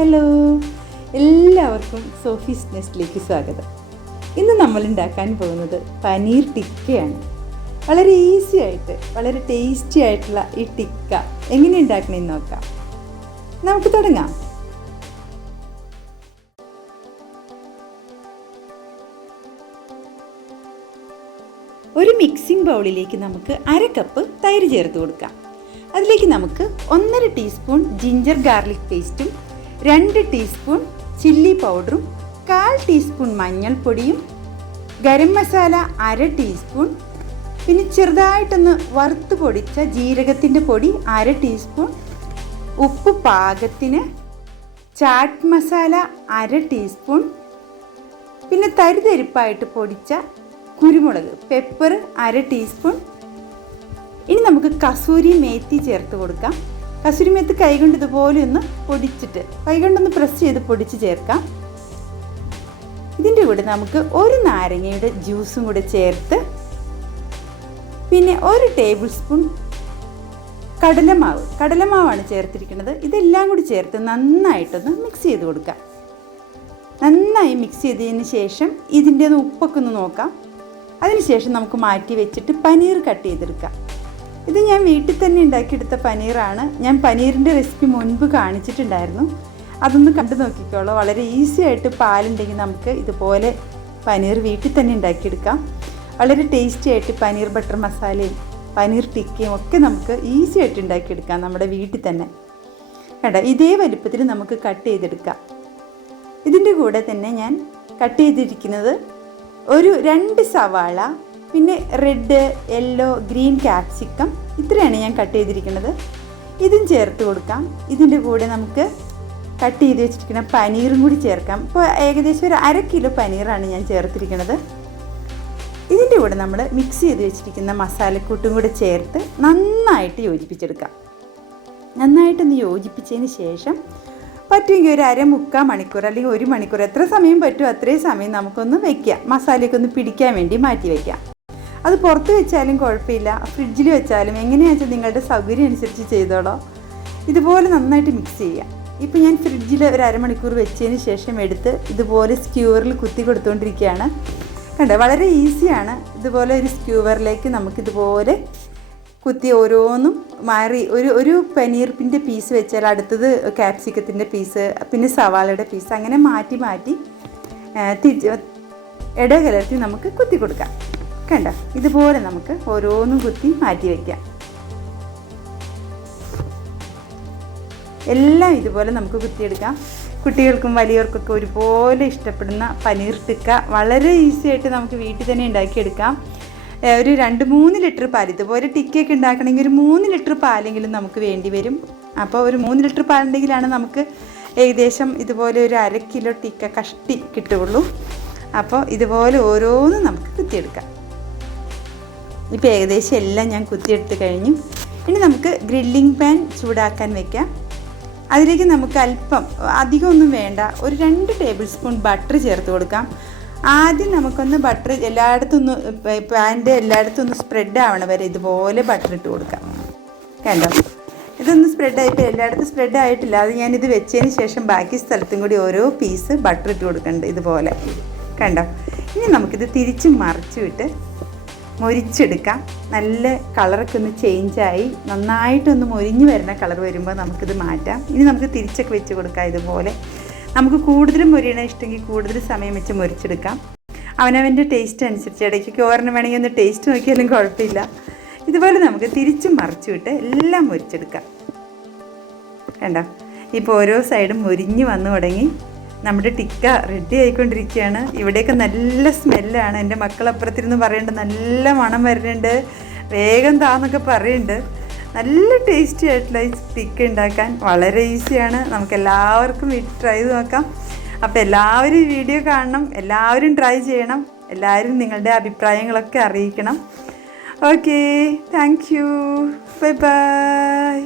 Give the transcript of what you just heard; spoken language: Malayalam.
ഹലോ, എല്ലാവർക്കും സോഫീസ് നെസ്റ്റിലേക്ക് സ്വാഗതം. ഇന്ന് നമ്മൾ ഉണ്ടാക്കാൻ പോകുന്നത് പനീർ ടിക്കയാണ്. വളരെ ഈസി ആയിട്ട് വളരെ ടേസ്റ്റി ആയിട്ടുള്ള ഈ ടിക്ക എങ്ങനെ ഉണ്ടാക്കണമെന്ന് നോക്കാം. നമുക്ക് തുടങ്ങാം. ഒരു മിക്സിംഗ് ബൗളിലേക്ക് നമുക്ക് 1/2 കപ്പ് തൈര് ചേർത്ത് കൊടുക്കാം. അതിലേക്ക് നമുക്ക് 1.5 ടീസ്പൂൺ ജിഞ്ചർ ഗാർലിക് പേസ്റ്റും 2 ടീസ്പൂൺ ചില്ലി പൗഡറും 1/4 ടീസ്പൂൺ മഞ്ഞൾപ്പൊടിയും ഗരം മസാല 1/2 ടീസ്പൂൺ, പിന്നെ ചെറുതായിട്ടൊന്ന് വറുത്ത് പൊടിച്ച ജീരകത്തിൻ്റെ പൊടി 1/2 ടീസ്പൂൺ, ഉപ്പ് പാകത്തിന്, ചാട്ട് മസാല 1/2 ടീസ്പൂൺ, പിന്നെ തരിതരിപ്പായിട്ട് പൊടിച്ച കുരുമുളക് പെപ്പർ 1/2 ടീസ്പൂൺ. ഇനി നമുക്ക് കസൂരി മേത്തി ചേർത്ത് കൊടുക്കാം. കസൂരി മേത്തി കൈകൊണ്ട് ഇതുപോലെ ഒന്ന് പൊടിച്ചിട്ട് കൈകൊണ്ടൊന്ന് പ്രസ് ചെയ്ത് പൊടിച്ച് ചേർക്കാം. ഇതിൻ്റെ കൂടെ നമുക്ക് 1 നാരങ്ങയുടെ ജ്യൂസും കൂടെ ചേർത്ത്, പിന്നെ 1 ടേബിൾ സ്പൂൺ കടലമാവാണ് ചേർത്തിരിക്കുന്നത്. ഇതെല്ലാം കൂടി ചേർത്ത് നന്നായിട്ടൊന്ന് മിക്സ് ചെയ്ത് കൊടുക്കാം. നന്നായി മിക്സ് ചെയ്തതിന് ശേഷം ഇതിൻ്റെ ഉപ്പൊക്കെ ഒന്ന് നോക്കാം. അതിനുശേഷം നമുക്ക് മാറ്റി വെച്ചിട്ട് പനീർ കട്ട് ചെയ്തെടുക്കാം. ഇത് ഞാൻ വീട്ടിൽ തന്നെ ഉണ്ടാക്കിയെടുത്ത പനീറാണ്. ഞാൻ പനീറിൻ്റെ റെസിപ്പി മുൻപ് കാണിച്ചിട്ടുണ്ടായിരുന്നു, അതൊന്ന് കണ്ടു നോക്കിക്കോളൂ. വളരെ ഈസി ആയിട്ട് പാലുണ്ടെങ്കിൽ നമുക്ക് ഇതുപോലെ പനീർ വീട്ടിൽ തന്നെ ഉണ്ടാക്കിയെടുക്കാം. വളരെ ടേസ്റ്റി ആയിട്ട് പനീർ ബട്ടർ മസാലയും പനീർ ടിക്കയും ഒക്കെ നമുക്ക് ഈസി ആയിട്ട് ഉണ്ടാക്കിയെടുക്കാം നമ്മുടെ വീട്ടിൽ തന്നെ. കേട്ടോ, ഇതേ വലിപ്പത്തിൽ നമുക്ക് കട്ട് ചെയ്തെടുക്കാം. ഇതിൻ്റെ കൂടെ തന്നെ ഞാൻ കട്ട് ചെയ്തിരിക്കുന്നത് ഒരു 2 സവാള, പിന്നെ റെഡ്, യെല്ലോ, ഗ്രീൻ ക്യാപ്സിക്കം, ഇത്രയാണ് ഞാൻ കട്ട് ചെയ്തിരിക്കുന്നത്. ഇതും ചേർത്ത് കൊടുക്കാം. ഇതിൻ്റെ കൂടെ നമുക്ക് കട്ട് ചെയ്ത് വെച്ചിരിക്കുന്ന പനീറും കൂടി ചേർക്കാം. ഇപ്പോൾ ഏകദേശം ഒരു 1/2 കിലോ പനീറാണ് ഞാൻ ചേർത്തിരിക്കുന്നത്. ഇതിൻ്റെ കൂടെ നമ്മൾ മിക്സ് ചെയ്ത് വെച്ചിരിക്കുന്ന മസാലക്കൂട്ടും കൂടെ ചേർത്ത് നന്നായിട്ട് യോജിപ്പിച്ചെടുക്കാം. നന്നായിട്ടൊന്ന് യോജിപ്പിച്ചതിന് ശേഷം പറ്റുമെങ്കിൽ ഒരു 1/4 മണിക്കൂർ അല്ലെങ്കിൽ 1 മണിക്കൂർ, എത്ര സമയം പറ്റുമോ അത്രയും സമയം നമുക്കൊന്ന് വയ്ക്കാം. മസാലയൊക്കെ ഒന്ന് പിടിക്കാൻ വേണ്ടി മാറ്റി വയ്ക്കാം. അത് പുറത്ത് വെച്ചാലും കുഴപ്പമില്ല, ഫ്രിഡ്ജിൽ വെച്ചാലും എങ്ങനെയാണെന്ന് വെച്ചാൽ നിങ്ങളുടെ സൗകര്യം അനുസരിച്ച് ചെയ്തോളോ. ഇതുപോലെ നന്നായിട്ട് മിക്സ് ചെയ്യാം. ഇപ്പോൾ ഞാൻ ഫ്രിഡ്ജിൽ ഒരു 1/2 മണിക്കൂർ വെച്ചതിന് ശേഷം എടുത്ത് ഇതുപോലെ സ്ക്യൂവറിൽ കുത്തി കൊടുത്തുകൊണ്ടിരിക്കുകയാണ്. കണ്ടോ, വളരെ ഈസിയാണ്. ഇതുപോലെ ഒരു സ്ക്യൂവറിലേക്ക് നമുക്കിതുപോലെ കുത്തി ഓരോന്നും മാറി ഒരു പനീറിൻ്റെ പീസ് വെച്ചാൽ അടുത്തത് ക്യാപ്സിക്കത്തിൻ്റെ പീസ്, പിന്നെ സവാളയുടെ പീസ്, അങ്ങനെ മാറ്റി മാറ്റി ഇടകലർത്തി നമുക്ക് കുത്തി കൊടുക്കാം. കണ്ടോ, ഇതുപോലെ നമുക്ക് ഓരോന്നും കുത്തി മാറ്റി വയ്ക്കാം. എല്ലാം ഇതുപോലെ നമുക്ക് കുത്തിയെടുക്കാം. കുട്ടികൾക്കും വലിയവർക്കൊക്കെ ഒരുപോലെ ഇഷ്ടപ്പെടുന്ന പനീർ ടിക്ക വളരെ ഈസി ആയിട്ട് നമുക്ക് വീട്ടിൽ തന്നെ ഉണ്ടാക്കിയെടുക്കാം. ഒരു 2-3 ലിറ്റർ പാൽ, ഇതുപോലെ ടിക്കയൊക്കെ ഉണ്ടാക്കണമെങ്കിൽ ഒരു 3 ലിറ്റർ പാലെങ്കിലും നമുക്ക് വേണ്ടി വരും. അപ്പോൾ ഒരു 3 ലിറ്റർ പാലുണ്ടെങ്കിലാണ് നമുക്ക് ഏകദേശം ഇതുപോലെ ഒരു 1/2 കിലോ ടിക്ക കഷ്ടി കിട്ടുകയുള്ളൂ. അപ്പോൾ ഇതുപോലെ ഓരോന്നും നമുക്ക് കുത്തിയെടുക്കാം. ഇപ്പോൾ ഏകദേശം എല്ലാം ഞാൻ കുത്തിയെടുത്ത് കഴിഞ്ഞു. ഇനി നമുക്ക് ഗ്രില്ലിംഗ് പാൻ ചൂടാക്കാൻ വയ്ക്കാം. അതിലേക്ക് നമുക്ക് അല്പം, അധികമൊന്നും വേണ്ട, ഒരു 2 ടേബിൾ സ്പൂൺ ബട്ടർ ചേർത്ത് കൊടുക്കാം. ആദ്യം നമുക്കൊന്ന് ബട്ടർ പാൻ്റെ എല്ലായിടത്തും ഒന്ന് സ്പ്രെഡ് ആവണ വരെ ഇതുപോലെ ബട്ടർ ഇട്ട് കൊടുക്കാം. കണ്ടോ, ഇതൊന്ന് സ്പ്രെഡായിപ്പോൾ എല്ലായിടത്തും സ്പ്രെഡ് ആയിട്ടില്ല. അത് ഞാനിത് വെച്ചതിന് ശേഷം ബാക്കി സ്ഥലത്തും കൂടി ഓരോ പീസ് ബട്ടർ ഇട്ട് കൊടുക്കുന്നുണ്ട് ഇതുപോലെ. കണ്ടോ, ഇനി നമുക്കിത് തിരിച്ചും മറിച്ചും ഇട്ട് മൊരിച്ചെടുക്കാം. നല്ല കളറൊക്കെ ഒന്ന് ചേഞ്ചായി നന്നായിട്ടൊന്ന് മൊരിഞ്ഞ് വരുന്ന കളർ വരുമ്പോൾ നമുക്കിത് മാറ്റാം. ഇനി നമുക്ക് തിരിച്ചൊക്കെ വെച്ച് കൊടുക്കാം. ഇതുപോലെ നമുക്ക് കൂടുതലും മൊരിയണ ഇഷ്ടമെങ്കിൽ കൂടുതൽ സമയം വെച്ച് മൊരിച്ചെടുക്കാം. അവനവൻ്റെ ടേസ്റ്റ് അനുസരിച്ച് ഇടയ്ക്കൊക്കെ ഓരെണ്ണം വേണമെങ്കിൽ ഒന്ന് ടേസ്റ്റ് നോക്കിയാലും കുഴപ്പമില്ല. ഇതുപോലെ നമുക്ക് തിരിച്ചും മറിച്ചും ഇട്ട് എല്ലാം മൊരിച്ചെടുക്കാം. കണ്ടോ, ഇപ്പോൾ ഓരോ സൈഡും മൊരിഞ്ഞ് വന്നു തുടങ്ങി. നമ്മുടെ ടിക്ക റെഡി ആയിക്കൊണ്ടിരിക്കുകയാണ്. ഇവിടെയൊക്കെ നല്ല സ്മെല്ലാണ്. എൻ്റെ മക്കളപ്പുറത്തിരുന്ന് പറയുന്നുണ്ട് നല്ല മണം വരുന്നുണ്ട്, വേഗം താന്നൊക്കെ പറയുന്നുണ്ട്. നല്ല ടേസ്റ്റി ആയിട്ടുള്ള ഈ ടിക്ക ഉണ്ടാക്കാൻ വളരെ ഈസിയാണ്. നമുക്ക് എല്ലാവർക്കും വീട്ടിൽ ട്രൈ ചെയ്ത് നോക്കാം. അപ്പോൾ എല്ലാവരും ഈ വീഡിയോ കാണണം, എല്ലാവരും ട്രൈ ചെയ്യണം, എല്ലാവരും നിങ്ങളുടെ അഭിപ്രായങ്ങളൊക്കെ അറിയിക്കണം. Okay, thank you, bye bye.